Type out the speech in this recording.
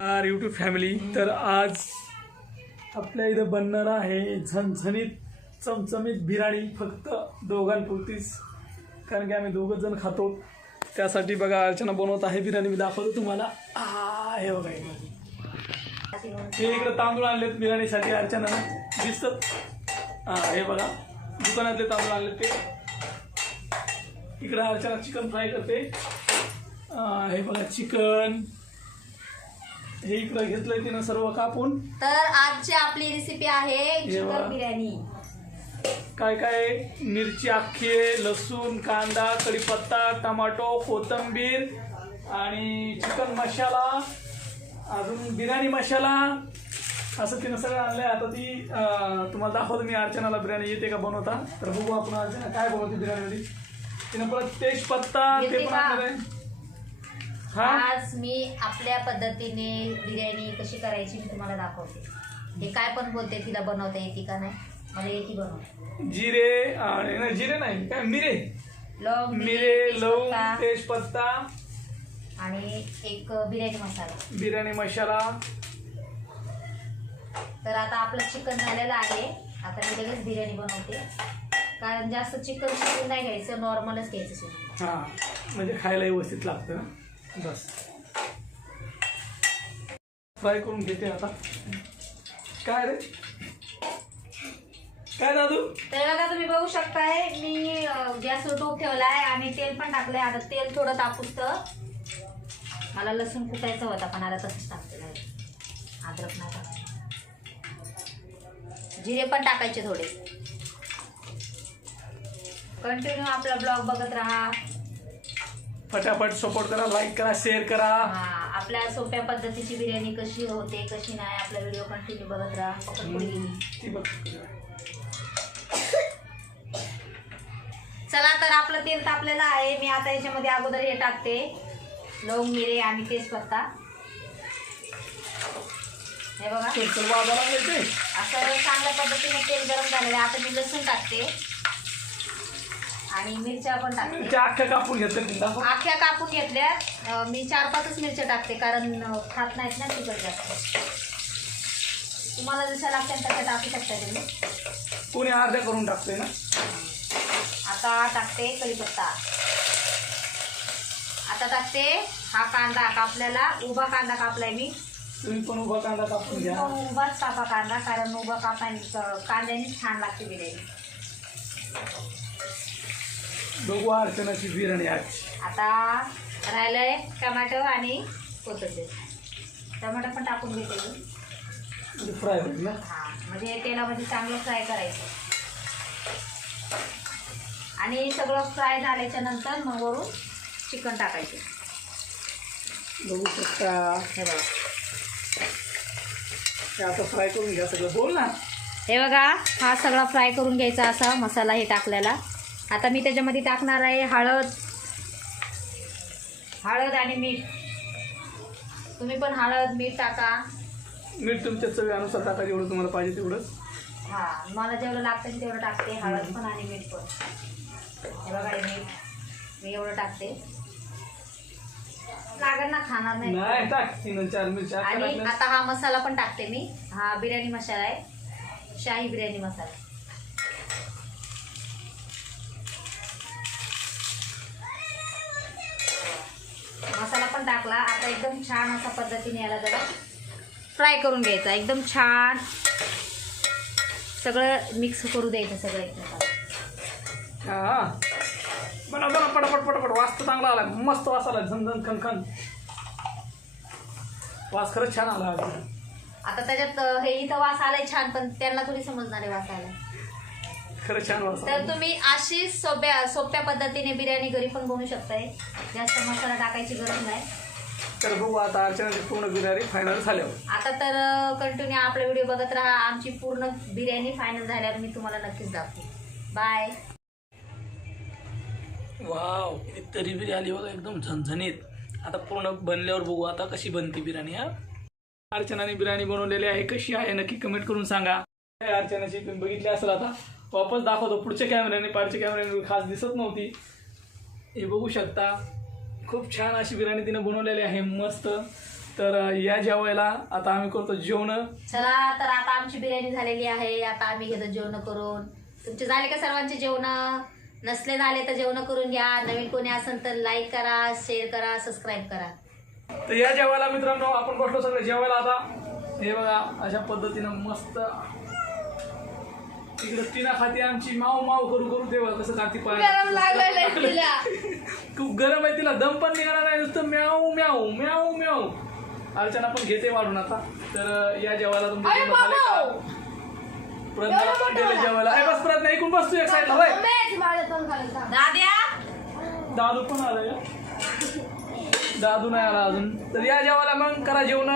YouTube family, तर आज आपल्या इथं बनणार आहे झणझणीत चमचमीत बिर्याणी, फक्त दोघांपुरतीच, कारण की आम्ही दोघंच जण खातो. त्यासाठी बघा अर्चना बनवत आहे बिर्याणी. मी दाखवतो तुम्हाला. हे बघा, हे इकडं तांदूळ आणलेत बिर्याणीसाठी अर्चना दिसत. हे बघा दुकानातले तांदूळ आणले ते. इकडं अर्चना चिकन फ्राय करते. हे बघा चिकन हे इकडं घेतलंय तिनं सर्व कापून. तर आजची आपली रेसिपी आहे चिकन बिर्याणी. काय काय मिरची अख्खी, लसूण, कांदा, कढीपत्ता, टमाटो, कोथिंबीर आणि चिकन मसाला, अजून बिर्याणी मसाला, असं तिनं सगळं आणलंय. आता ती तुम्हाला दाखवतो मी. अर्चनाला बिर्याणी येते का बनवता, तर बघू आपण अर्चना काय बनवते बिर्याणीमध्ये. तिनं परत तेजपत्ता ते पण आणलं आहे. आज मी आपल्या पद्धतीने बिर्याणी कशी करायची मी तुम्हाला दाखवते. हे काय पण बोलते, तिला बनवता येते का नाही, मला येते बनवता. जिरे, जिरे नाही काय, मिरे, लवंग, मिरे, लवंग, तेजपत्ता आणि एक बिर्याणी मसाला. तर आता आपलं चिकन झालेलं आहे. आता मी लगेच बिर्याणी बनवते, कारण जास्त चिकन शिजून नाही घ्यायचं, नॉर्मलच घ्यायचं शिजून. म्हणजे खायला व्यवस्थित लागतं. बस फ्राय करून घेते आता. काय रे, काय दादू? तर आता तुम्ही बघू शकताय, मी गॅसवर टोप ठेवलाय आणि तेल पण टाकलंय. आता तेल थोडं तापूसतं. मला लसूण कुटायचा होता, पण आता तसंच टाकलेलं आहे. अद्रक नाही टाकायचं. जिरे पण टाकायचे थोडे. कंटिन्यू आपला ब्लॉग बघत राहा. फटाफट सपोर्ट करा, लाईक करा, शेअर करा. आपल्या सोप्या पद्धतीची बिर्याणी कशी होते कशी नाही, आपला व्हिडिओ कंटिन्यू बघत राहा. चला, तर आपलं तेल तापलेलं आहे. मी आता याच्यामध्ये अगोदर हे टाकते, लवंग, मिरे आणि तेजपत्ता. हे बघा असं चांगल्या पद्धतीने तेल गरम झालेलं आहे. आता मी लसूण टाकते आणि मिरच्या पण टाकते. अख्ख्या कापून घेतल्या, अख्ख्या कापून घेतल्या. मी 4-5 मिरच्या टाकते, कारण खात नाहीत ना तिखट जास्त. तुम्हाला जशा लागतात तशा टाकू शकता तुम्ही. कोणी अर्ध्या करून टाकते ना. आता टाकते कढीपत्ता. आता टाकते हा कांदा कापलेला, उभा कांदा कापलाय मी. तुम्ही पण उभा कांदा कापून घ्या. उभाच कापा कांदा, कारण उभा कांद्याने छान लागते बिर्याणी. बघू अर्चनाची बिर्याणी आज. आता राहिलंय टमाटो आणि कोथिंबीर. टमाटो पण टाकून घेते मी. फ्राय होईल ना. म्हणजे तेलामध्ये चांगलं फ्राय करायचं. आणि सगळं फ्राय झाल्याच्या नंतर मग वरून चिकन टाकायचं. बघू शकता. हे बघा, आता फ्राय करून घ्या सगळं. बोल ना. हे बघा, हा सगळा फ्राय करून घ्यायचा असा मसाला हे टाकलेला. आता मी त्याच्यामध्ये टाकणार आहे हळद आणि मीठ. तुम्ही पण हळद मीठ टाका. मीठ तुमच्या चवीनुसार टाका, जेवढं तुम्हाला पाहिजे तेवढं. मला जेवढं लागतं तेवढं टाकते. हळद पण आणि मीठ पण. हे बघा, हे मीठ मी एवढं टाकते. लागेल ना, खाणार नाही टाक 3-4 मिरच्या. आणि आता हा मसाला पण टाकते मी. हा बिर्याणी मसाला आहे, शाही बिर्याणी मसाला. मसाला पण टाकला. आता एकदम छान अशा पद्धतीने याला जरा फ्राय करून घ्यायचा. एकदम छान सगळं मिक्स करू द्यायचं सगळं एकमेकाला. बनव पटापट. वास तर चांगला आला, मस्त वास आला, झणझण खनखन. वास खरंच छान आला. आता त्याच्यात हे इथं वास आलाय छान, पण त्यांना थोडी समजणार आहे वास आलाय. खरंच छान वास. तर तुम्ही अशी सोप्या पद्धतीने बिर्याणी घरी पण बनवू शकताय. जास्त मसाला टाकायची गरज नाही. तर बघू आता अर्चनाची पूर्ण बिर्याणी फायनल झाल्यावर. आता तर कंटिन्यू आपला व्हिडिओ बघत राहा. आमची पूर्ण बिर्याणी फायनल झाल्यावर मी तुम्हाला नक्कीच दाखवू. बाय. वाव, तरी बिर्याणी बघा एकदम झणझणीत. आता पूर्ण बनल्यावर बघू आता कशी बनते बिर्याणी. अर्चनाने बिर्याणी बनवलेली आहे, कशी आहे नक्की कमेंट करून सांगा. अर्चनाची तुम्ही बघितली असेल. आता वापस दाखवतो पुढच्या कॅमेऱ्याने. पाठच्या कॅमेऱ्याने खास दिसत नव्हती. हे बघू शकता, खूप छान अशी बिर्याणी तिने बनवलेली आहे, मस्त. तर या जेवायला आता आम्ही करतो जेवण. चला तर आता आमची बिर्याणी झालेली आहे. आता आम्ही घेतो जेवण करून. तुमचे झाले का सर्वांचे जेवण? नसले झाले तर जेवण करून घ्या. नवीन कोणी असेल तर लाईक करा, शेअर करा, सबस्क्राईब करा. तर या जेवायला मित्रांनो आपण बसलो सगळे जेवायला. आता हे बघा अशा पद्धतीनं मस्त इकडे टीना खाती आमची माऊ माऊ करू करू. तेव्हा कसं खाती खूप गरम आहे. तिला दम पण निघाला नाही, नुसतं म्याऊ म्याऊ म्याऊ म्याऊ. अर्चना पण घेते वाढून आता. तर या जेवायला तुमचे जेवण झाले का? प्रज्ञाला पण गेले जेवायला. बस प्रज्ञा ऐकून बस तू एक साईडला होय. दादू पण आलाय का? दादू नाही आला अजून. तर या जेवायला मग करा जेवण.